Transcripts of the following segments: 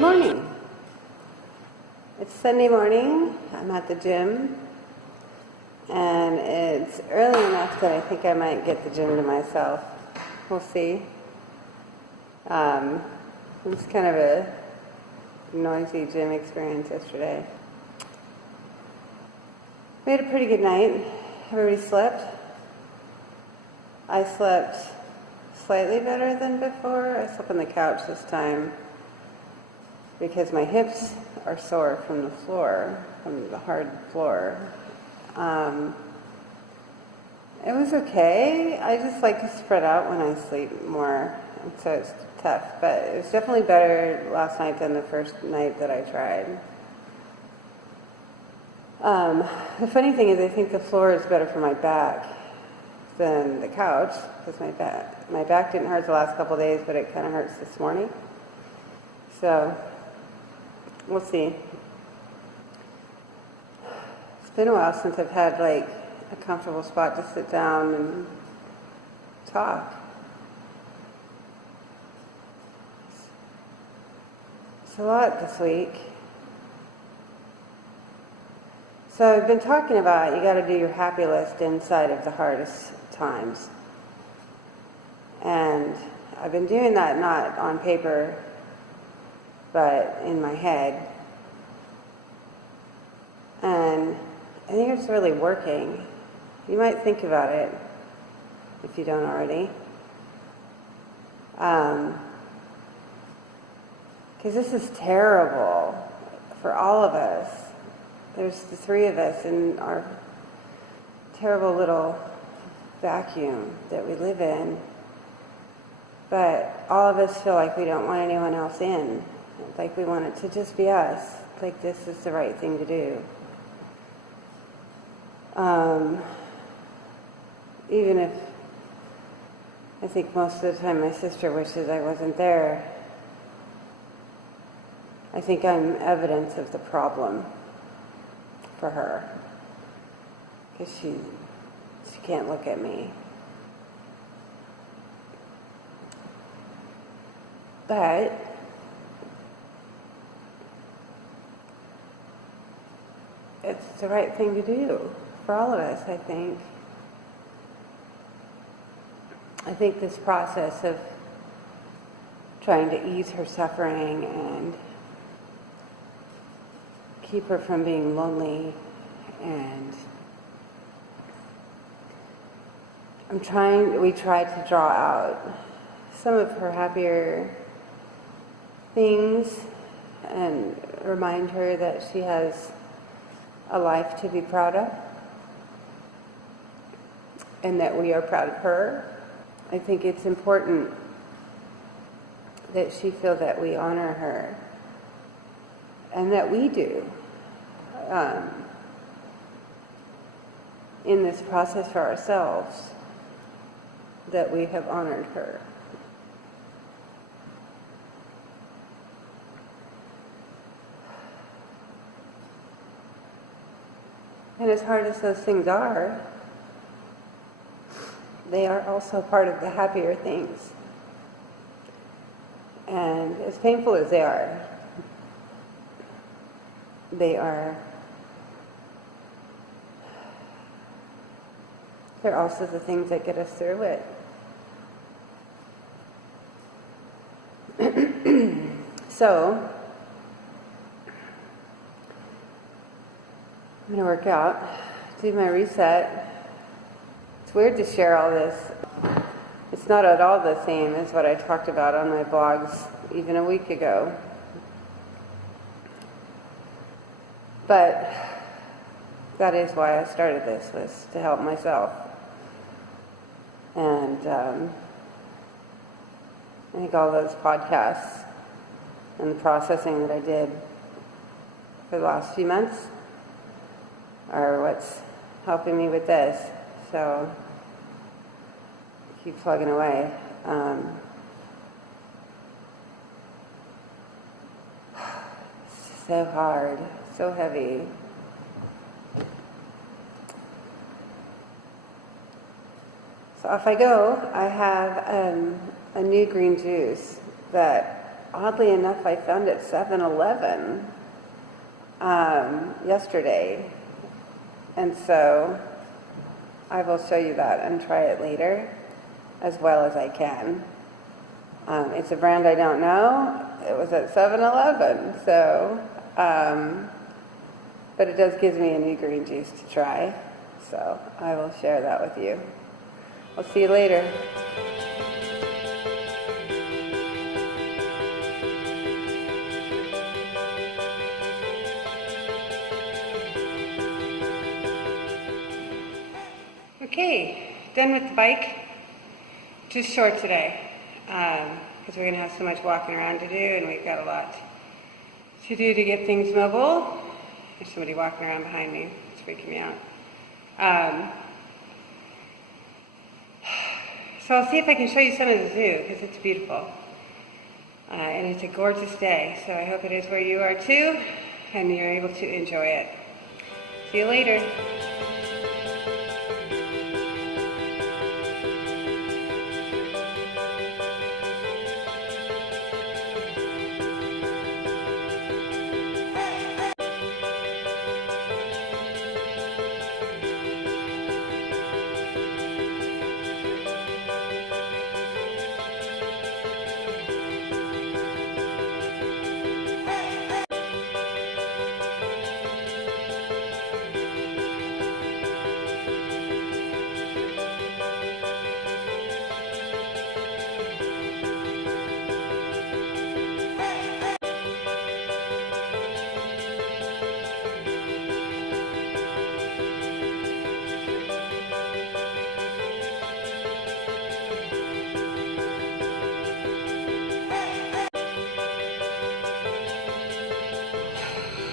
Good morning. It's Sunday morning. I'm at the gym, and it's early enough that I think I might get the gym to myself. We'll see. It was kind of a noisy gym experience yesterday. We had a pretty good night. Everybody slept. I slept slightly better than before. I slept on the couch this time because my hips are sore from the floor, from the hard floor. It was okay. I just like to spread out when I sleep more, and so it's tough. But it was definitely better last night than the first night that I tried. The funny thing is I think the floor is better for my back than the couch, because my back didn't hurt the last couple of days, but it kind of hurts this morning. So we'll see. It's been a while since I've had like a comfortable spot to sit down and talk. It's a lot this week. So I've been talking about you got to do your happy list inside of the hardest times. And I've been doing that not on paper, but in my head. And I think it's really working. You might think about it if you don't already. Because this is terrible for all of us. There's the three of us in our terrible little vacuum that we live in. But all of us feel like we don't want anyone else in. Like we want it to just be us. Like this is the right thing to do. Even if I think most of the time my sister wishes I wasn't there, I think I'm evidence of the problem for her, because she can't look at me. But it's the right thing to do for all of us, I think. I think this process of trying to ease her suffering and keep her from being lonely, and we tried to draw out some of her happier things and remind her that she has a life to be proud of and that we are proud of her. I think it's important that she feel that we honor her and that we do in this process for ourselves, that we have honored her. And as hard as those things are, they are also part of the happier things. And as painful as they are they're also the things that get us through it. So, I'm going to work out, do my reset. It's weird to share all this. It's not at all the same as what I talked about on my blogs even a week ago. But that is why I started this, was to help myself. And I think all those podcasts and the processing that I did for the last few months are what's helping me with this. So keep plugging away. So hard, so heavy. So off I go. I have a new green juice that oddly enough, I found at 7-Eleven yesterday. And so I will show you that and try it later as well as I can. It's a brand I don't know. It was at 7-Eleven, so, but it does give me a new green juice to try. So I will share that with you. I'll see you later. Okay, done with the bike. Just short today, because we're going to have so much walking around to do, and we've got a lot to do to get things mobile. There's somebody walking around behind me. It's freaking me out. So I'll see if I can show you some of the zoo, because it's beautiful. And it's a gorgeous day, so I hope it is where you are too, and you're able to enjoy it. See you later.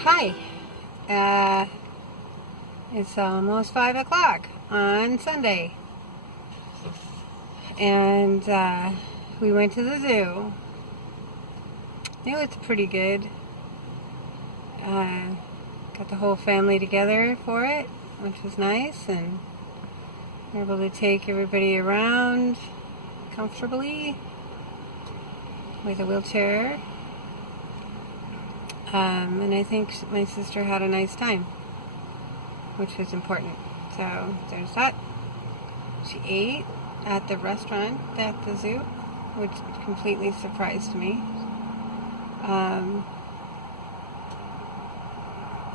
Hi, it's almost 5 o'clock on Sunday, and we went to the zoo. It's pretty good. Got the whole family together for it, which was nice, and we're able to take everybody around comfortably with a wheelchair. And I think my sister had a nice time, which was important. So there's that. She ate at the restaurant at the zoo, which completely surprised me.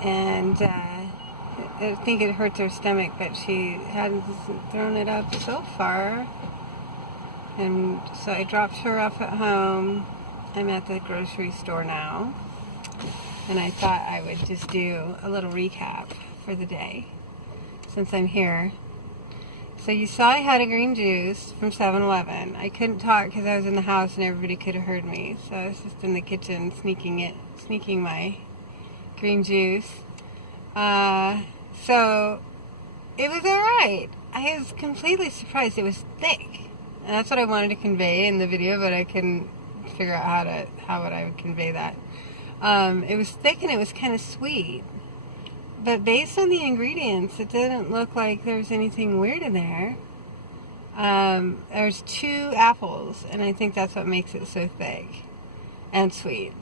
And I think it hurts her stomach, but she hadn't thrown it up so far. And so I dropped her off at home. I'm at the grocery store now. And I thought I would just do a little recap for the day, since I'm here. So you saw I had a green juice from 7-Eleven. I couldn't talk because I was in the house and everybody could have heard me. So I was just in the kitchen sneaking my green juice. So it was alright. I was completely surprised. It was thick. And that's what I wanted to convey in the video, but I couldn't figure out how would I would convey that. It was thick and it was kind of sweet, but based on the ingredients, it didn't look like there was anything weird in there. There's 2 apples, and I think that's what makes it so thick and sweet.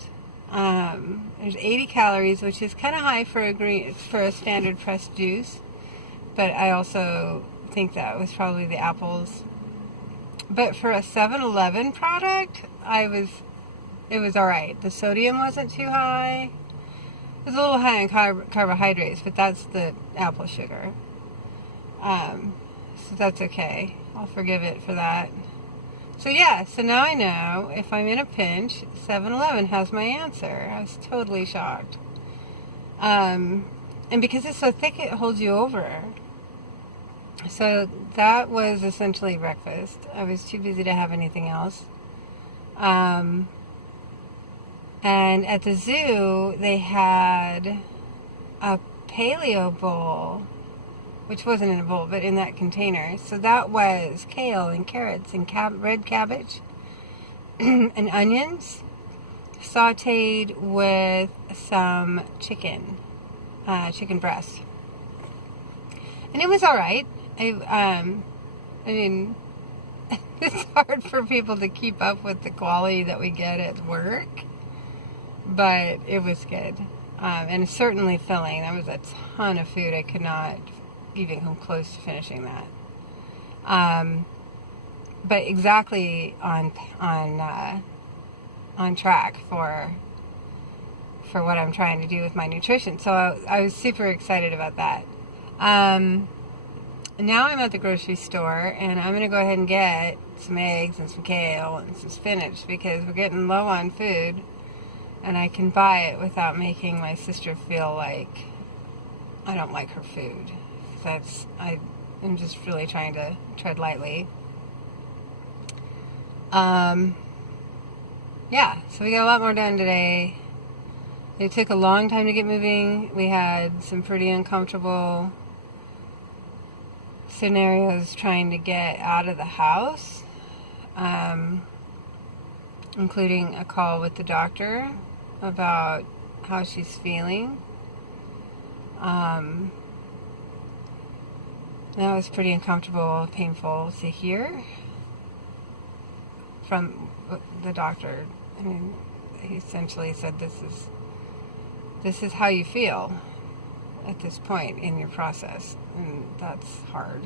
There's 80 calories, which is kind of high for a standard pressed juice, but I also think that was probably the apples. But for a 7-Eleven product, it was alright. The sodium wasn't too high. It was a little high in carbohydrates, but that's the apple sugar. So that's okay. I'll forgive it for that. So yeah, so now I know if I'm in a pinch, 7-Eleven has my answer. I was totally shocked. And because it's so thick, it holds you over. So that was essentially breakfast. I was too busy to have anything else. And at the zoo, they had a paleo bowl, which wasn't in a bowl, but in that container. So that was kale and carrots and red cabbage and onions sauteed with some chicken breast. And it was all right. I mean, it's hard for people to keep up with the quality that we get at work, but it was good. And certainly filling. That was a ton of food. I could not even come close to finishing that. But exactly on track for what I'm trying to do with my nutrition. So I was super excited about that. Now I'm at the grocery store, and I'm going to go ahead and get some eggs and some kale and some spinach because we're getting low on food, and I can buy it without making my sister feel like I don't like her food. I'm just really trying to tread lightly. Yeah, so we got a lot more done today. It took a long time to get moving. We had some pretty uncomfortable scenarios trying to get out of the house, including a call with the doctor about how she's feeling. That was pretty uncomfortable, painful to hear from the doctor. I mean, he essentially said this is how you feel at this point in your process, and that's hard.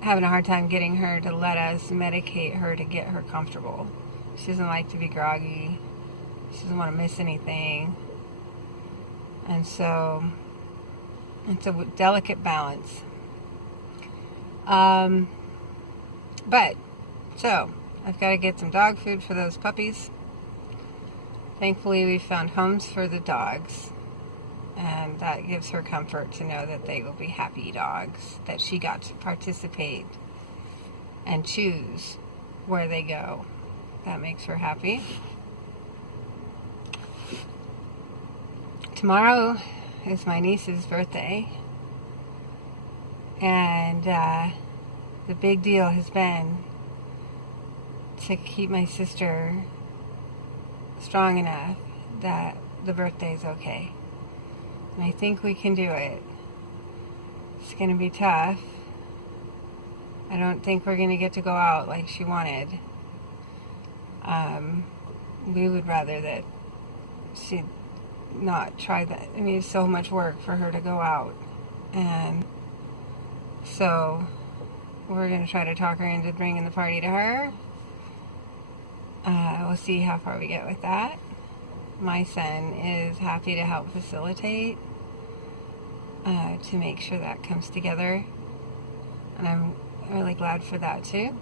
Having a hard time getting her to let us medicate her to get her comfortable. She doesn't like to be groggy. She doesn't want to miss anything. And so it's a delicate balance. So I've got to get some dog food for those puppies. Thankfully, we found homes for the dogs, and that gives her comfort to know that they will be happy dogs, that she got to participate and choose where they go. That makes her happy. Tomorrow is my niece's birthday, and the big deal has been to keep my sister strong enough that the birthday's okay. And I think we can do it. It's going to be tough. I don't think we're going to get to go out like she wanted. We would rather that she not try that. I mean, it's so much work for her to go out. And so we're going to try to talk her into bringing the party to her. We'll see how far we get with that. My son is happy to help facilitate, to make sure that comes together. And I'm really glad for that too.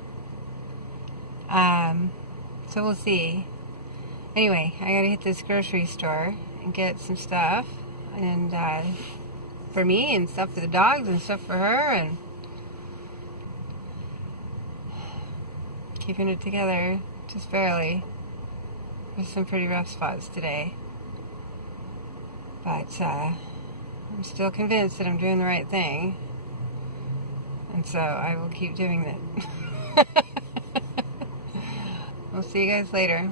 So we'll see. Anyway, I gotta hit this grocery store and get some stuff, and for me, and stuff for the dogs, and stuff for her, and keeping it together just barely. There's some pretty rough spots today, but I'm still convinced that I'm doing the right thing, and so I will keep doing it. We'll see you guys later.